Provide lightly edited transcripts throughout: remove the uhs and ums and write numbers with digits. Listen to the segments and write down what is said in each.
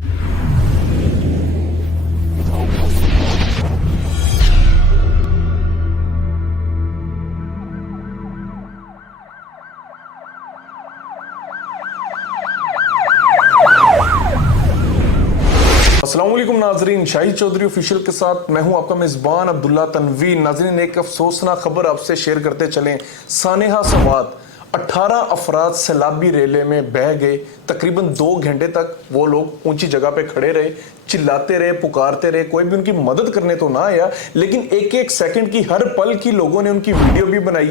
अस्सलाम वालेकुम नाजरीन, शाहिद चौधरी ऑफिशियल के साथ मैं हूं आपका मेज़बान अब्दुल्ला तनवीर। नाजरीन, एक अफसोसनाक खबर आपसे शेयर करते चलें। सानेहा समात 18 अफराद सैलाबी रेले में बह गए। तकरीबन 2 घंटे तक वो लोग ऊंची जगह पे खड़े रहे, चिल्लाते रहे, पुकारते रहे, कोई भी उनकी मदद करने तो ना आया, लेकिन एक एक सेकंड की, हर पल की लोगों ने उनकी वीडियो भी बनाई।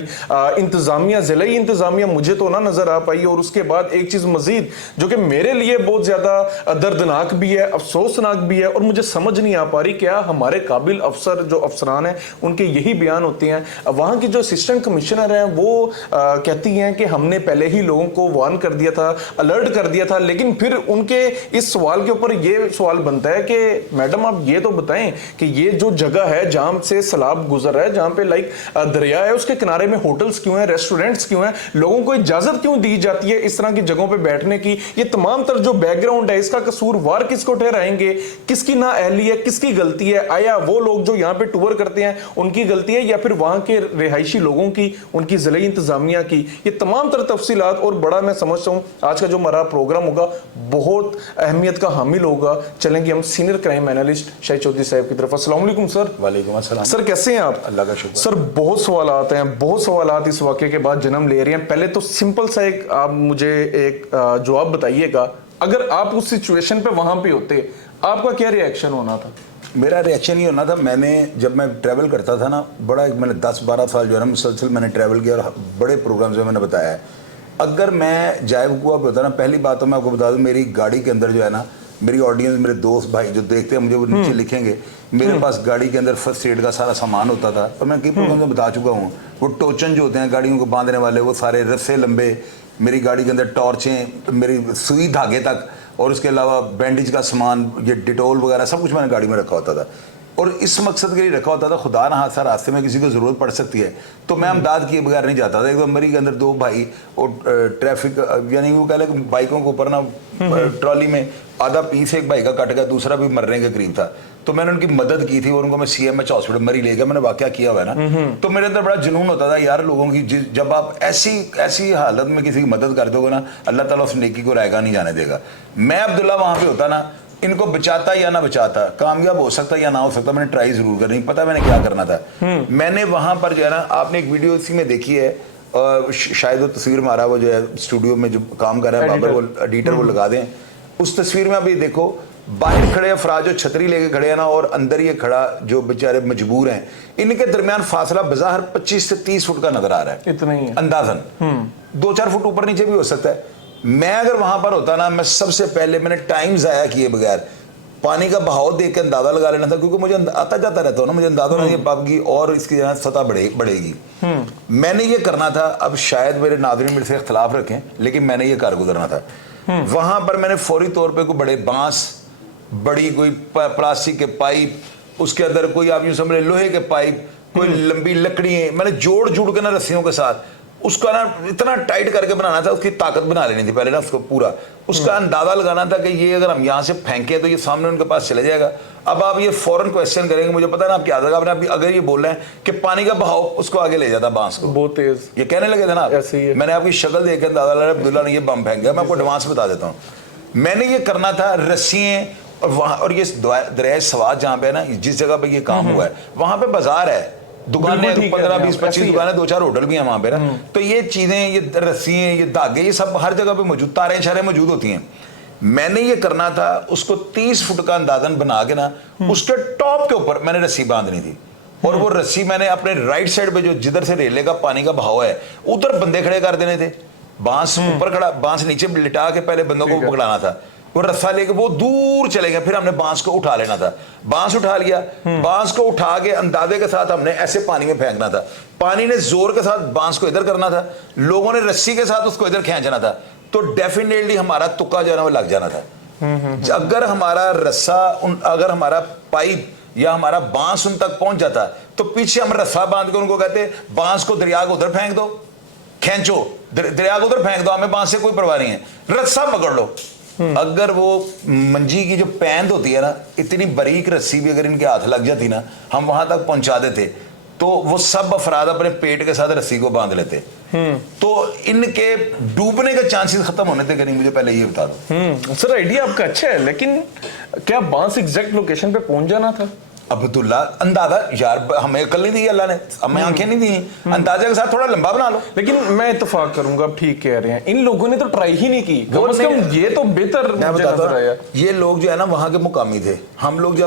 इंतजामिया, ज़िलाई इंतजामिया मुझे तो ना नजर आ पाई। और उसके बाद एक चीज मजीद जो कि मेरे लिए बहुत ज्यादा दर्दनाक भी है, अफसोसनाक भी है, और मुझे समझ नहीं आ पा रही, क्या हमारे काबिल अफसर जो अफसरान हैं उनके यही बयान होते हैं। वहां की जो असिस्टेंट कमिश्नर हैं वो कहती हैं कि हमने पहले ही लोगों को वार्न कर दिया था, अलर्ट कर दिया था, लेकिन फिर उनके इस सवाल के ऊपर ये सवाल बनता है कि मैडम आप ये तो बताएं कि ये जो जगह है जहां से सैलाब गुजर रहा है, जहां पे लाइक दरिया है, उसके किनारे में होटल्स क्यों हैं, रेस्टोरेंट्स क्यों हैं, लोगों को इजाजत क्यों दी जाती है इस तरह की जगहों पे बैठने की? ये तमाम तर जो बैकग्राउंड है, इसका कसूरवार किसको ठहराएंगे? किसकी ना अहली है, किसकी गलती है? आया वो लोग जो यहाँ पे टूर करते हैं उनकी गलती है, या फिर वहां के रिहायशी लोगों की, उनकी ज़िले इंतजामिया की? ये तमाम तर तफसीलात, और बड़ा मैं समझता हूँ आज का जो हमारा प्रोग्राम होगा बहुत अहमियत का हामिल होगा। चलेंगे हम senior crime analyst Shahid Chaudhary साहब की तरफ। अस्सलाम वालेकुम सर। वालेकुम अस्सलाम। सर कैसे हैं आप? अल्लाह का शुक्र। सर बहुत सवालात हैं, बहुत सवालात इस वाक़े के बाद जन्म ले रहे हैं। पहले तो सिंपल सा एक आप मुझे एक जवाब बताइएगा, अगर आप उस सिचुएशन पे वहां पे होते, आपका क्या रिएक्शन होना था? मेरा रिएक्शन ये होना था, जब मैं ट्रैवल करता था ना, मैंने 10-12 साल जो है ना मुसलसल मैंने ट्रैवल किया और बड़े प्रोग्राम्स में मैंने बताया है। अगर मैं जायबुआ पे होता ना, पहली बात तो मैं आपको बता दूं, मेरी गाड़ी के अंदर जो है ना, मेरी ऑडियंस, मेरे दोस्त भाई जो देखते हैं मुझे, वो नीचे लिखेंगे, मेरे पास गाड़ी के अंदर फर्स्ट एड का सारा सामान होता था। और मैं कई प्रोग्राम में बता चुका हूँ, वो टोचन जो होते हैं गाड़ियों को बांधने वाले, वो सारे रस्से लंबे, मेरी गाड़ी के अंदर टॉर्चें, मेरी सुई धागे तक, और उसके अलावा बैंडेज का सामान, ये डिटोल वगैरह सब कुछ मैंने गाड़ी में रखा होता था। और इस मकसद के लिए रखा होता था, खुदा ना हादसा रास्ते में किसी को ज़रूरत पड़ सकती है तो मैं अमदाद किए बगैर नहीं जाता था। एक बार मरी के अंदर 2 भाई और ट्रैफिक, यानी वो कह लें बाइकों के ऊपर ना ट्रॉली में आधा पीस एक भाई का कट गया, दूसरा भी मरने के करीब था, तो मैंने उनकी मदद की थी और उनको मैं CMH हॉस्पिटल मरी ले गया। मैंने वाकया किया हुआ है ना, तो मेरे अंदर बड़ा जुनून होता था यार लोगों की। जब आप ऐसी हालत में किसी की मदद कर दोगे ना, अल्लाह ताला उस नेकी को रायगा नहीं जाने देगा। मैं अब्दुल्ला वहां पे होता ना, इनको बचाता या ना बचाता, कामयाब हो सकता या ना हो सकता, मैंने ट्राई जरूर करनी, पता मैंने क्या करना था। मैंने वहां पर जो है ना, आपने एक वीडियो इसी में देखी है, शायद वो तस्वीर मारा, वो जो है स्टूडियो में जो काम कर रहा है बाबर, वो एडिटर वो लगा दें उस तस्वीर में। अभी देखो बाहर खड़े अफराद जो छतरी लेके खड़े हैं ना, और अंदर ये खड़ा जो बेचारे मजबूर हैं, इनके दरमियान फासला बज़ाहिर 25 से 30 फुट का नजर आ रहा है, इतना ही है अंदाजन, 2-4 फुट ऊपर नीचे भी हो सकता है। मैं अगर वहां पर होता ना, मैं सबसे पहले मैंने टाइम ज़ाया किए बगैर पानी का बहाव देख के अंदाजा लगा लेना था, क्योंकि मुझे आता जाता रहता हूँ ना, मुझे अंदाजा नहीं पाएगी और इसकी यहाँ सतह बढ़ेगी। मैंने ये करना था। अब शायद मेरे नाज़रीन मेरे से इख्तलाफ रखें, लेकिन मैंने ये कर गुजरना था। वहां पर मैंने फौरी तौर पर कोई बड़े बांस, बड़ी कोई प्लास्टिक के पाइप, उसके अंदर कोई आप यूं समझ लोहे के पाइप, कोई लंबी लकड़ी, मैंने जोड़ के ना रस्सियों के साथ उसका ना इतना टाइट करके बनाना था, उसकी ताकत बना लेनी थी पहले ना, उसको पूरा उसका अंदाजा लगाना था कि ये अगर हम यहाँ से फेंके तो ये सामने उनके पास चले जाएगा। अब आप ये फौरन क्वेश्चन करेंगे, मुझे पता है ना आप क्या, आपने अभी अगर ये बोल रहे हैं कि पानी का बहाव उसको आगे ले जाता बांस को, बहुत तेज ये कहने लगे थे ना, मैंने आपकी शक्ल देख के अंदाजा लगा अब्दुल्ला ने ये बम फेंक गया। मैं आपको एडवांस बता देता हूँ, मैंने ये करना था, रस्सियाँ, और वहाँ, और ये दरिया सवाद जहाँ पे ना, जिस जगह पे ये काम हुआ है वहाँ पे बाजार है, दुकानें 15-20-25 दुकानें, 2-4 होटल भी हैं वहां पे ना, तो ये चीजें, ये रस्सियां, ये धागे, ये सब हर जगह पे मौजूद, तारें शारें मौजूद होती हैं। मैंने ये करना था, उसको 30 फुट का अंदाजन बना के ना, उसके टॉप के ऊपर मैंने रस्सी बांधनी थी, और वो रस्सी मैंने अपने राइट साइड पे जो जिधर से रेले का पानी का बहाव है उधर बंदे खड़े कर देने थे। बांस ऊपर खड़ा, बांस नीचे लिटा के पहले बंदों को पकड़ाना था, वो रस्सा लेके वो दूर चले गए, फिर हमने बांस को उठा लेना था। बांस उठा लिया, बांस को उठा के अंदाजे के साथ हमने ऐसे पानी में फेंकना था, पानी ने जोर के साथ बांस को इधर करना था, लोगों ने रस्सी के साथ उसको इधर खींचना था, तो डेफिनेटली हमारा तुक्का जो है ना वो लग जाना था। अगर हमारा रस्सा, अगर हमारा पाइप या हमारा बांस उन तक पहुंच जाता, तो पीछे हम रस्सा बांध के उनको कहते बांस को दरिया को उधर फेंक दो, खींचो, दरिया को उधर फेंक दो, हमें बांस से कोई परवाह नहीं है, रस्सा पकड़ लो, अगर वो मंजी की जो पैंद होती है ना, इतनी बारीक रस्सी भी अगर इनके हाथ लग जाती ना, हम वहां तक पहुंचा देते, तो वो सब अफराद अपने पेट के साथ रस्सी को बांध लेते। तो इनके डूबने के चांसेस खत्म होने थे। कहीं मुझे पहले ये बता दो। सर आइडिया आपका अच्छा है, लेकिन क्या बांस एग्जैक्ट लोकेशन पे पहुंच जाना था? अब्दुल्ला, अंदाजा यार हमें कल नहीं दी अल्लाह ने, हमें आंखें नहीं दी, अंदाजे के साथ थोड़ा लंबा बना लो। लेकिन मैं इत्तेफाक करूंगा, आप ठीक कह रहे हैं, इन लोगों ने तो ट्राई ही नहीं की। कम से कम ये तो बेहतर मैं मुझे बताता नजर आया। ये लोग जो है ना वहाँ के मुकामी थे। हम लोग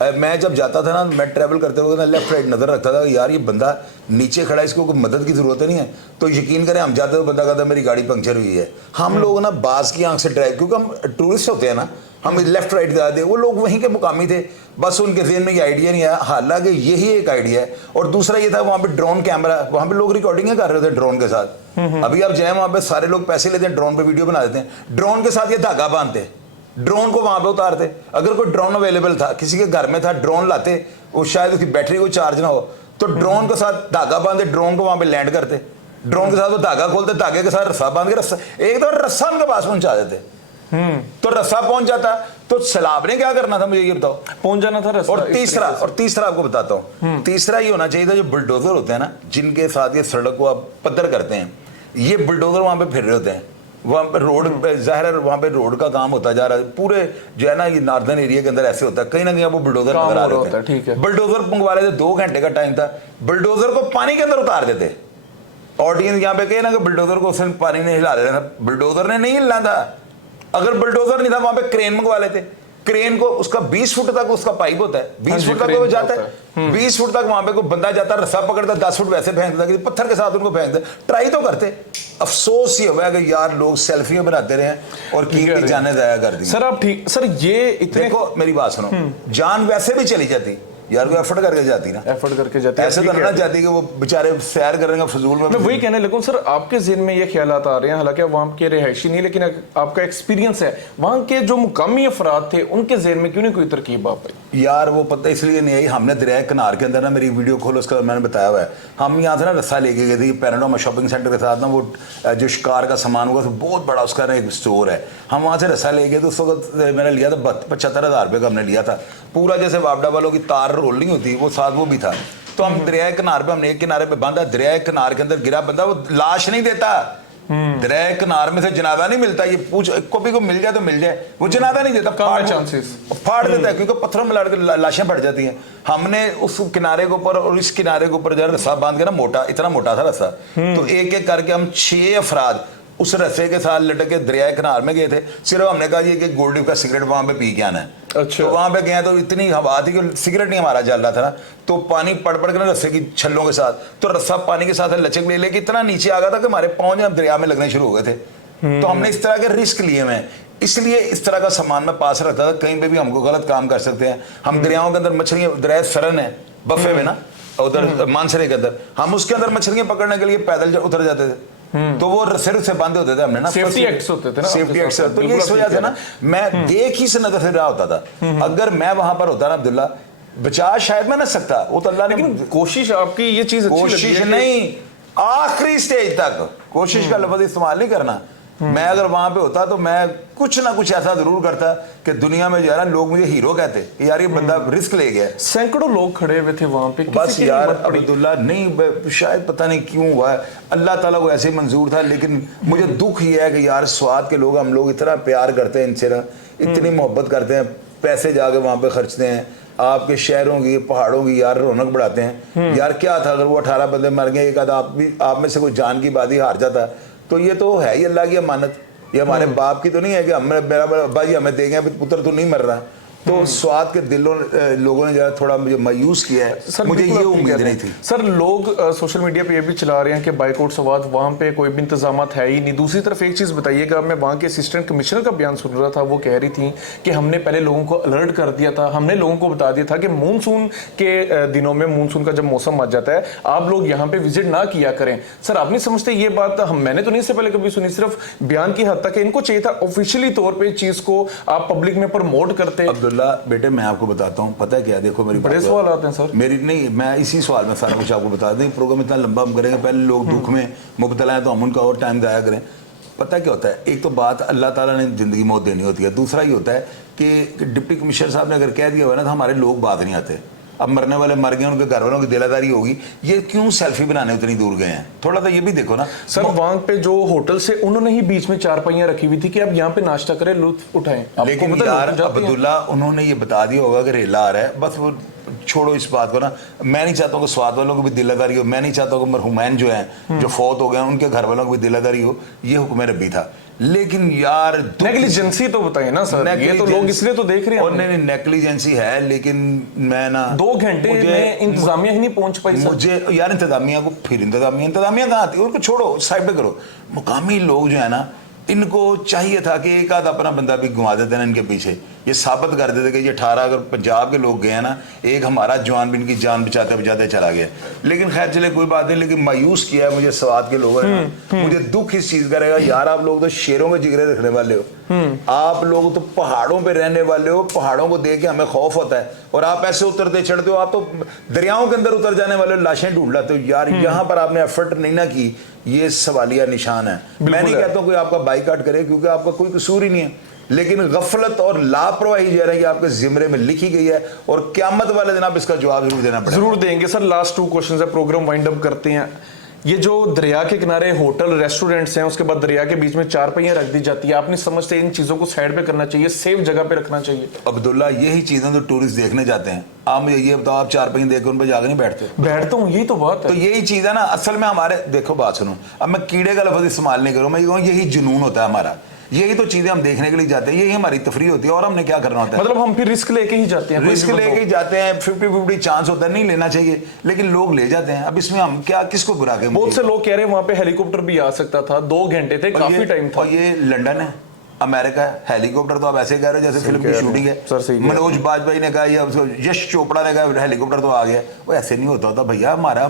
मैं जब जाता था ना, मैं ट्रैवल करते वक्त लेफ्ट राइट नजर रखता था, यार ये बंदा नीचे खड़ा है, इसको कोई मदद की जरूरत नहीं है। तो यकीन करें, हम जाते तो बंदा कहता मेरी गाड़ी पंक्चर हुई है। हम लोग ना बाज की आंख से ड्राइव, क्योंकि हम टूरिस्ट होते हैं ना, हम लेफ्ट राइट जाते, वो लोग वहीं के मुकामी थे, बस उनके ज़हन में ये आइडिया नहीं आया। हालांकि यही एक आइडिया है। और दूसरा ये था, वहाँ पे ड्रोन कैमरा, वहाँ पे लोग रिकॉर्डिंग कर रहे थे ड्रोन के साथ। अभी आप जाए वहाँ पे, सारे लोग पैसे लेते हैं, ड्रोन पे वीडियो बना देते हैं, ड्रोन के साथ ये धागा बांधते, ड्रोन को वहाँ पे उतारते। अगर कोई ड्रोन अवेलेबल था, किसी के घर में था, ड्रोन लाते, वो शायद उसकी बैटरी को चार्ज ना हो, तो ड्रोन के साथ धागा बांधे, ड्रोन को वहाँ पे लैंड करते, ड्रोन के साथ वो धागा खोलते, धागे के साथ रस्सा बांध के, रस्सा एक तो रस्सा उनके पास पहुंचा देते। तो रस्सा पहुंच जाता, तो सैलाब ने क्या करना था, मुझे ये बताओ। पहुंच जाना था रस्सा। और तीसरा आपको बताता हूँ, तीसरा ये होना चाहिए था, जो बुलडोजर होते हैं ना, जिनके साथ ये सड़क को आप पत्थर करते हैं, ये बुलडोजर वहां पे फिर रहे होते हैं, वहाँ पे रोड जाहिर है, वहाँ पे रोड का काम होता जा रहा है पूरे, जो है ना, ये नॉर्दर्न एरिया के अंदर ऐसे होता है, कहीं ना कहीं वो बुलडोजर नजर आ रहे थे। बुलडोजर मंगवा रहे थे, 2 घंटे का टाइम था, बुलडोजर को पानी के अंदर उतार देते। ऑडियंस यहाँ पे कहे ना कि बुलडोजर को सिर्फ पानी ने हिला देना था, बुलडोजर ने नहीं हिलना था। अगर बुलडोजर नहीं था, वहां पे क्रेन मंगवा लेते, क्रेन को उसका 20 फुट तक उसका पाइप होता है, 20 फुट तक वो जाता है, 20 फुट तक वहां पे कोई बंदा जाता है, रस्सा पकड़ता, 10 फुट वैसे फेंक देता, पत्थर के साथ उनको फेंक दे, ट्राई तो करते। अफसोस ये हुआ कि यार लोग सेल्फी बनाते रहे और कीमती जाने जाया कर दी। सर आप ठीक, सर ये इतने, देखो मेरी बात सुनो, जान वैसे भी चली जाती यार, वो एफर्ट करके जाती ना, एफर्ट करके जाती, ऐसे तो ना जाती कि वो बेचारे सैर करेंगे फजूल में। मैं वही कहने लगूं सर, आपके ज़हन में ये ख्यालात आ रहे हैं, हालांकि वहाँ के रिहायशी नहीं, लेकिन आपका एक्सपीरियंस है, वहाँ के जो मुकामी अफराद थे उनके ज़हन में क्यों नहीं कोई तरकीब आ पाई? यार वो पता इसलिए नहीं आई, हमने दरिया किनार के अंदर ना, मेरी वीडियो खोलो उसका मैंने बताया हुआ है, हम यहाँ से ना रस्सा लेके गए थे पैराडोमा शॉपिंग सेंटर के साथ ना, वो जो शिकार का सामान हुआ, तो बहुत बड़ा उसका ना एक स्टोर है, हम वहाँ से रस्सा ले गए। तो उस वक्त मैंने लिया था 75,000 रुपये का हमने लिया था पूरा, जैसे वापडा वालों की तार रोल नहीं होती, वो साथ वो भी था। तो हम दरिया किनार पे, हमने एक किनारे पे बांधा, दरिया किनार के अंदर गिरा बंदा, वो लाश नहीं देता, दरिया किनार में से जनाजा नहीं मिलता, ये पूछ कभी को मिल जाए तो मिल जाए, वो जनाजा नहीं देता, फाड़ देता है, क्योंकि पत्थरों में लड़ के लाशें फट जाती हैं। हमने उस किनारे के ऊपर और इस किनारे के ऊपर जो रस्सा बांध के ना, मोटा, इतना मोटा था रस्सा, तो एक एक करके हम 6 अफराद उस रस्से के साथ लटक के दरिया किनार में गए थे। सिर्फ हमने कहा ये कि गोल्ड का सिगरेट वहां पे पी के आना है। अच्छा। तो वहां पे गए तो इतनी हवा थी कि सिगरेट नहीं हमारा जल रहा था ना, तो पानी पड़ के ना रस्से की छल्लों के साथ, तो रस्सा पानी के साथ लचक ले लेके इतना नीचे आ गया था कि हमारे पाँव जब दरिया में लगने शुरू हो गए थे। तो हमने इस तरह के रिस्क लिए हुए, इसलिए इस तरह का सामान मैं पास रखता था, कहीं पे भी हमको गलत काम कर सकते हैं हम। दरियाओं के अंदर मछलियां, दरिया सरन है बफे में ना, उधर मानसरे के अंदर, हम उसके अंदर मछलियां पकड़ने के लिए पैदल उतर जाते थे, तो वो सिर से बांधे होते थे हमने ना, सेफ्टी एक्ट्स होते थे ना, सेफ्टी एक्ट्स। तो ये इस वजह से ना, मैं देख ही से नजर से रहा होता था। अगर मैं वहां पर होता ना अब्दुल्ला, बचा शायद मैं ना सकता, वो तो अल्लाह ने। लेकिन कोशिश आपकी ये चीज अच्छी लगी कोशिश नहीं, आखिरी स्टेज तक कोशिश का लफ्ज इस्तेमाल नहीं करना। मैं अगर वहां पे होता तो मैं कुछ ना कुछ ऐसा जरूर करता कि दुनिया में जो है ना, लोग मुझे हीरो कहते, यार ये बंदा रिस्क ले गया। सैकड़ों लोग खड़े हुए थे वहां पे, बस यार अब्दुल्ला नहीं, शायद पता नहीं क्यों हुआ है, अल्लाह ताला को ऐसे मंजूर था। लेकिन मुझे दुख ये है कि यार स्वाद के लोग, हम लोग इतना प्यार करते हैं इनसे ना, इतनी मोहब्बत करते हैं, पैसे जाके वहां पे खर्चते हैं, आपके शहरों की, पहाड़ों की यार रौनक बढ़ाते हैं। यार क्या था अगर वो 18 बंदे मर गए, एक आधा आप में से कोई जान की बाजी हार जाता, तो ये तो है ही अल्लाह की अमानत, ये हमारे बाप की तो नहीं है कि हम मेरा अब्बा जी हमें देंगे, पुत्र तो नहीं मर रहा। तो स्वाद के दिलों लोगों ने जरा थोड़ा मुझे मायूस किया है, मुझे ये उम्मीद नहीं थी। सर लोग सोशल मीडिया पे ये भी चला रहे हैं कि बाइकआउट स्वाद, वहाँ पे कोई भी इंतजामात है ही नहीं। दूसरी तरफ एक चीज़ बताइएगा, मैं वहाँ के असिस्टेंट कमिश्नर का बयान सुन रहा था, वो कह रही थी कि हमने पहले लोगों को अलर्ट कर दिया था, हमने लोगों को बता दिया था कि मानसून के दिनों में, मानसून का जब मौसम आ जाता है, आप लोग यहाँ पे विजिट ना किया करें। सर आप नहीं समझते ये बात, मैंने तो नहीं इससे पहले कभी सुनी, सिर्फ बयान की हद तक। इनको चाहिए था ऑफिशियली तौर पर चीज़ को आप पब्लिक में प्रमोट करते। बेटे मैं आपको बताता हूँ, पता है क्या, देखो मेरी बड़े सवाल आते हैं सर, मेरी नहीं, मैं इसी सवाल में सारा कुछ आपको बता दें। प्रोग्राम इतना लंबा हम करेंगे, पहले लोग दुख में मुब्तला हैं तो हम उनका और टाइम जाया करें। पता क्या होता है, एक तो बात अल्लाह ताला ने जिंदगी मौत देनी होती है, दूसरा ये होता है कि डिप्टी कमिश्नर साहब ने अगर कह दिया हुआ ना तो हमारे लोग बात नहीं आते। अब मरने वाले मर गए, उनके घर वालों की दिलादारी होगी, ये क्यों सेल्फी बनाने उतनी दूर गए हैं, थोड़ा सा ये भी देखो ना। सर वहां पे जो होटल से उन्होंने ही बीच में चारपाइयां रखी हुई थी कि आप यहाँ पे नाश्ता करें, लुत्फ उठाएं। लेकिन यार अब्दुल्ला उन्होंने ये बता दिया होगा कि रेला आ रहा है, बस वो छोड़ो इस बात को ना। मैं नहीं चाहता हूँ कि स्वाद वालों को भी दिलादारी हो, मैं नहीं चाहता हूँ कि मरहुमैन जो हैं जो फौत हो गए उनके घर वालों को भी दिलादारी हो, ये हुक्म रब्बी था। लेकिन यार नेग्लिजेंसी तो बताइए ना सर, ये तो लोग इसलिए तो देख रहे हैं। और नहीं नेग्लिजेंसी है, लेकिन मैं ना 2 घंटे में इंतजामिया ही नहीं पहुंच पाई। मुझे यार इंतजामिया को, फिर इंतजामिया कहाँ आती है, उनको छोड़ो साइड पे करो। मुकामी लोग जो है ना, इनको चाहिए था कि एक आध अपना बंदा भी घुमा देते ना इनके पीछे, ये साबित कर देते कि ये 18 अगर पंजाब के लोग गए हैं ना, एक हमारा जवान भी इनकी जान बचाते बचाते चला गया। लेकिन खैर चले कोई बात नहीं, लेकिन मायूस किया है मुझे स्वाद के लोगों ने। मुझे दुख इस चीज का रहेगा यार, आप लोग तो शेरों के जिगरे रखने वाले हो, आप लोग तो पहाड़ों पे रहने वाले हो, पहाड़ों को देख के हमें खौफ होता है और आप ऐसे उतरते चढ़ते हो, आप तो दरियाओं के अंदर उतर जाने वाले लाशें ढूंढ लाते हो यार। यहाँ पर आपने एफर्ट नहीं ना की, ये सवालिया निशान है। मैं नहीं कहता हूँ कोई आपका बाइकाट करे, क्योंकि आपका कोई कसूर ही नहीं है, लेकिन गफलत और लापरवाही जो है ये आपके जिम्मे में लिखी गई है और क़यामत वाले दिन आप इसका जवाब जरूर देना पड़ेगा। जरूर देंगे सर। लास्ट 2 क्वेश्चन है, प्रोग्राम वाइंड अप करते हैं। ये जो दरिया के किनारे होटल रेस्टोरेंट्स हैं, उसके बाद दरिया के बीच में चारपाइयां रख दी जाती है, आप नहीं समझते इन चीजों को साइड पे करना चाहिए, सेफ जगह पे रखना चाहिए? अब्दुल्ला यही चीजें तो टूरिस्ट देखने जाते हैं। आप मुझे ये बताओ, आप चारपाई देख के उन पर जाकर नहीं बैठते? बैठता हूँ, यही तो बात है। तो यही चीज है ना असल में हमारे, देखो बात सुनो, अब मैं कीड़े का लफ्ज इस्तेमाल नहीं करूँ, मैं कहूँ यही जुनून होता है हमारा, यही तो चीजें हम देखने के लिए जाते हैं, यही हमारी तफरी होती है। और हमने क्या करना होता है, मतलब हम फिर रिस्क लेके ही जाते हैं, रिस्क लेके ही जाते हैं। 50-50 चांस होता है, नहीं लेना चाहिए, लेकिन लोग ले जाते हैं। अब इसमें हम क्या, किसको बुरा कहें? बहुत से लोग कह रहे हैं वहां पे हेलीकॉप्टर भी आ सकता था, 2 घंटे थे, काफी टाइम था। और ये लंदन है, अमेरिका है, हेलीकॉप्टर तो आप ऐसे कह रहे हो जैसे फिल्म की शूटिंग है। मनोज बाजपेयी ने कहा, या यश चोपड़ा ने कहा हेलीकॉप्टर तो आ गया, वो ऐसे नहीं होता भैया। हमारा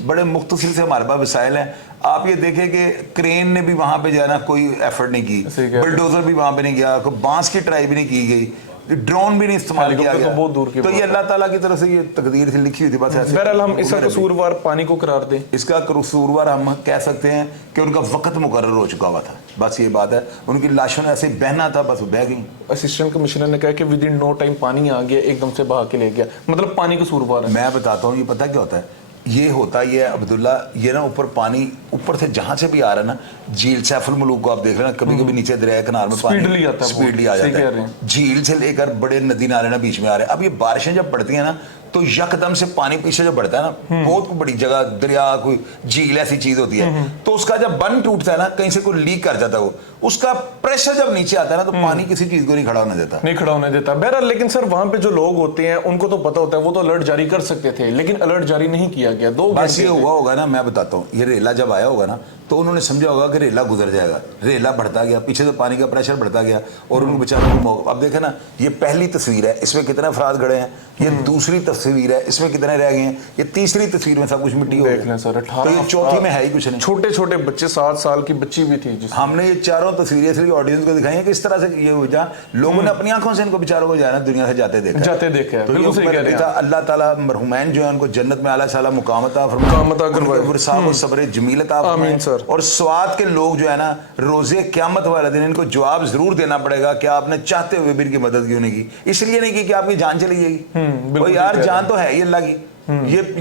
बड़े मुख्तसर से हमारे पास वसाइल हैं। आप ये देखें कि क्रेन ने भी वहां पे जो है ना कोई एफर्ट नहीं की, बुलडोजर भी वहां पे नहीं गया, बांस की ट्राई भी नहीं की गई, ड्रोन भी नहीं इस्तेमाल किया गया, तो बहुत दूर की तो ये अल्लाह ताला की तरफ से ये तकदीर से लिखी हुई थी। बस ऐसे बहरहाल हम इसका कसूरवार पानी को करार दें। इसका कसूरवार हम कह सकते हैं कि उनका वक्त मुकर्रर हो चुका हुआ था, बस ये बात है। उनकी लाशों ने ऐसे बहना था, बस वो बह गई। असिस्टेंट कमिश्नर ने कहा कि विद इन नो टाइम पानी आ गया, एकदम से बहा के ले गया, मतलब पानी कसूरवार है। मैं बताता हूँ, ये पता क्या होता है, ये होता ही है अब्दुल्ला, ये ना ऊपर पानी ऊपर से जहां से भी आ रहा है ना, झील सैफुल मुलूक को आप देख रहे ना, कभी कभी नीचे दरिया किनारे में पानी स्पीडली आ जाता है, झील से लेकर बड़े नदी नाले ना बीच में आ रहे हैं। अब ये बारिशें जब पड़ती हैं ना, तो यकदम से पानी पीछे जो बढ़ता है ना, बहुत बड़ी जगह दरिया कोई झील ऐसी चीज होती है, तो उसका जब बंद टूटता है ना, कहीं से कोई लीक कर जाता है, वो उसका प्रेशर जब नीचे आता है ना, तो पानी किसी चीज को नहीं खड़ा होने देता। बहरहाल लेकिन सर वहां पे जो लोग होते हैं उनको तो पता होता है, वो तो अलर्ट जारी कर सकते थे, लेकिन अलर्ट जारी नहीं किया गया। 2 घंटे ये हुआ होगा ना, मैं बताता हूँ, ये रेला जब आया होगा ना, तो उन्होंने समझा होगा कि रेला गुजर जाएगा, रेला बढ़ता गया, पीछे से पानी का प्रेशर बढ़ता गया और उनको बेचारों को मौका। अब देखें ना, ये पहली तस्वीर है, इसमें कितने अफराद खड़े हैं, ये दूसरी तस्वीर है, इसमें कितने रह गए हैं, ये तीसरी तस्वीर में सब कुछ मिट्टी हो गई, सर 18, तो ये चौथी में है ही कुछ नहीं। छोटे छोटे बच्चे, 7 साल की बच्ची भी थी। हमने ये चारों तस्वीरें इसलिए ऑडियंस को दिखाई है कि इस तरह से ये हो जा, लोगों ने अपनी आंखों से इनको बेचारों को जाना दुनिया से जाते देखा। तो अल्लाह ताला मरहुमैन जो है उनको जन्नत में आला साला मुकामता फरमाए, सब्र जमील अता फरमाए। और स्वाद के लोग जो है ना, रोजे क़यामत वाले दिन इनको जवाब जरूर देना पड़ेगा कि आपने चाहते हुए भी इनकी मदद क्यों नहीं की। इसलिए नहीं की कि आपकी जान चली जाएगी, वो यार जान तो है ही अल्लाह की,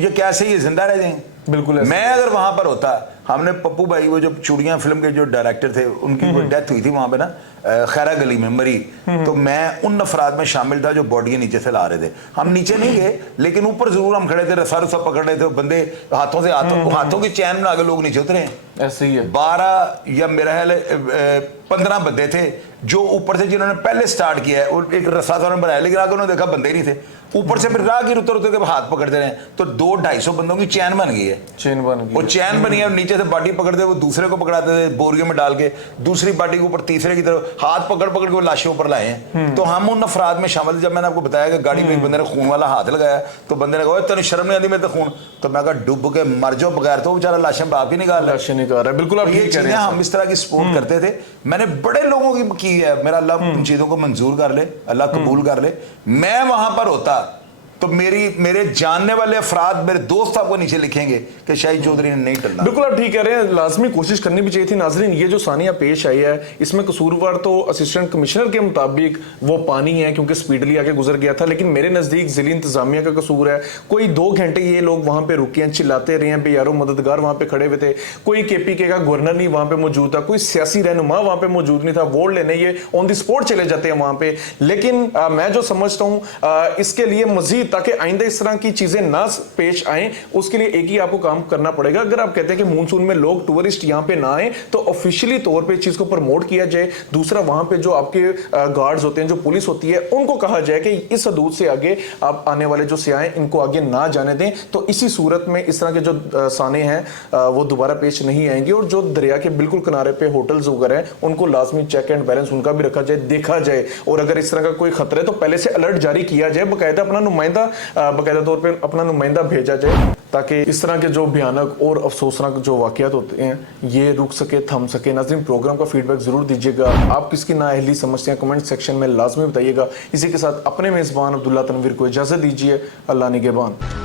ये कैसे ये जिंदा रह जाएंगे। बिल्कुल मैं अगर वहां पर होता, हमने पप्पू भाई वो जो चूड़ियां फिल्म के जो डायरेक्टर थे, उनकी कोई डेथ हुई थी वहां पे ना, खैरा गली में मरी, तो मैं उन अफराद में शामिल था जो बॉडी नीचे से ला रहे थे। हम नीचे नहीं गए, लेकिन ऊपर जरूर हम खड़े थे, रस्सा रुस्सा पकड़ रहे थे, बंदे हाथों से हाथों की चैन बना के लोग नीचे उतरे हैं। ऐसे ही है। 12 या मेरा ख्याल 15 बंदे थे जो ऊपर से, जिन्होंने पहले स्टार्ट किया है, और एक रस्सा तो बनाया, लेकिन आगे उन्होंने देखा बंदे ही नहीं थे। ऊपर से फिर राहगीर उतर उतर के हाथ पकड़ते रहे, तो 200-250 बंदों की चैन बन गई है। चैन बन गई, वो चैन बनी है, और नीचे से बाटी पकड़ते, वो दूसरे को पकड़ाते थे बोरियों में डाल के, दूसरी बाटी के ऊपर तीसरे की तरफ हाथ पकड़ पकड़ के वो लाशों ऊपर लाए हैं। तो हम उन अफराद में शामिल। जब मैंने आपको बताया कि गाड़ी में एक बंदे ने खून वाला हाथ लगाया, तो बंदे ने कहा तेन शर्म नहीं आती मेरे तो खून, तो मैं कहा डूब के मर जाओ बगैर, तो बेचारा लाशें बाप ही निकाल रहा है। बिल्कुल आप ये चीजें हम इस तरह की सपोर्ट करते थे। मैंने बड़े लोगों की है, मेरा अल्लाह उन चीजों को मंजूर कर ले, अल्लाह कबूल कर ले। मैं वहां पर होता तो मेरे जानने वाले अफराद, मेरे दोस्त आपको नीचे लिखेंगे कि शाहिद चौधरी ने नहीं टलना। बिल्कुल आप ठीक कह रहे हैं, लाजमी कोशिश करनी भी चाहिए थी। नाजरीन, ये जो सानिया पेश आई है, इसमें कसूरवार तो असिस्टेंट कमिश्नर के मुताबिक वो पानी है, क्योंकि स्पीडली आके गुजर गया था, लेकिन मेरे नजदीक जिली इंतजामिया का कसूर है। कोई 2 घंटे ये लोग वहां पे रुके हैं, चिल्लाते रहे हैं, बेयारो मददगार वहां पे खड़े हुए थे, कोई केपीके का गवर्नर नहीं वहां पे मौजूद था, कोई सियासी रहनुमा वहां पे मौजूद नहीं था, वोट लेने ये ऑन द स्पॉट चले जाते हैं वहां पे। लेकिन मैं जो समझता हूं इसके लिए मजीद, ताकि आइंदा इस तरह की चीजें ना पेश आए, उसके लिए एक ही आपको काम करना पड़ेगा। अगर आप कहते हैं कि मानसून में लोग टूरिस्ट यहां पे ना आए, तो ऑफिशियली तौर पे इस चीज को प्रमोट किया जाए। दूसरा, वहां पे जो आपके गार्ड्स होते हैं, जो पुलिस होती है, उनको कहा जाए कि इस हदूद से आगे आप आने वाले जो सियाह हैं इनको आगे ना जाने दें। तो इसी सूरत में इस तरह के जो साने हैं वो दोबारा पेश नहीं आएंगे। और जो दरिया के बिल्कुल किनारे पे होटल्स वगैरह हैं, उनको लाजमी चेक एंड बैलेंस उनका भी रखा जाए, देखा जाए। और अगर इस तरह का कोई खतरा है तो पहले से अलर्ट जारी किया जाए, बाकायदा तौर पे अपना नुमाइंदा भेजा जाए, ताकि इस तरह के जो भयानक और अफसोसनाक जो वाकयात होते हैं ये रुक सके, थम सके। नाज़रीन, प्रोग्राम का फीडबैक जरूर दीजिएगा। आप किसकी नाअहली समझते हैं कमेंट सेक्शन में लाजमी बताइएगा। इसी के साथ अपने मेज़बान अब्दुल्ला तनवीर को इजाज़त दीजिए। अल्लाह निगहबान।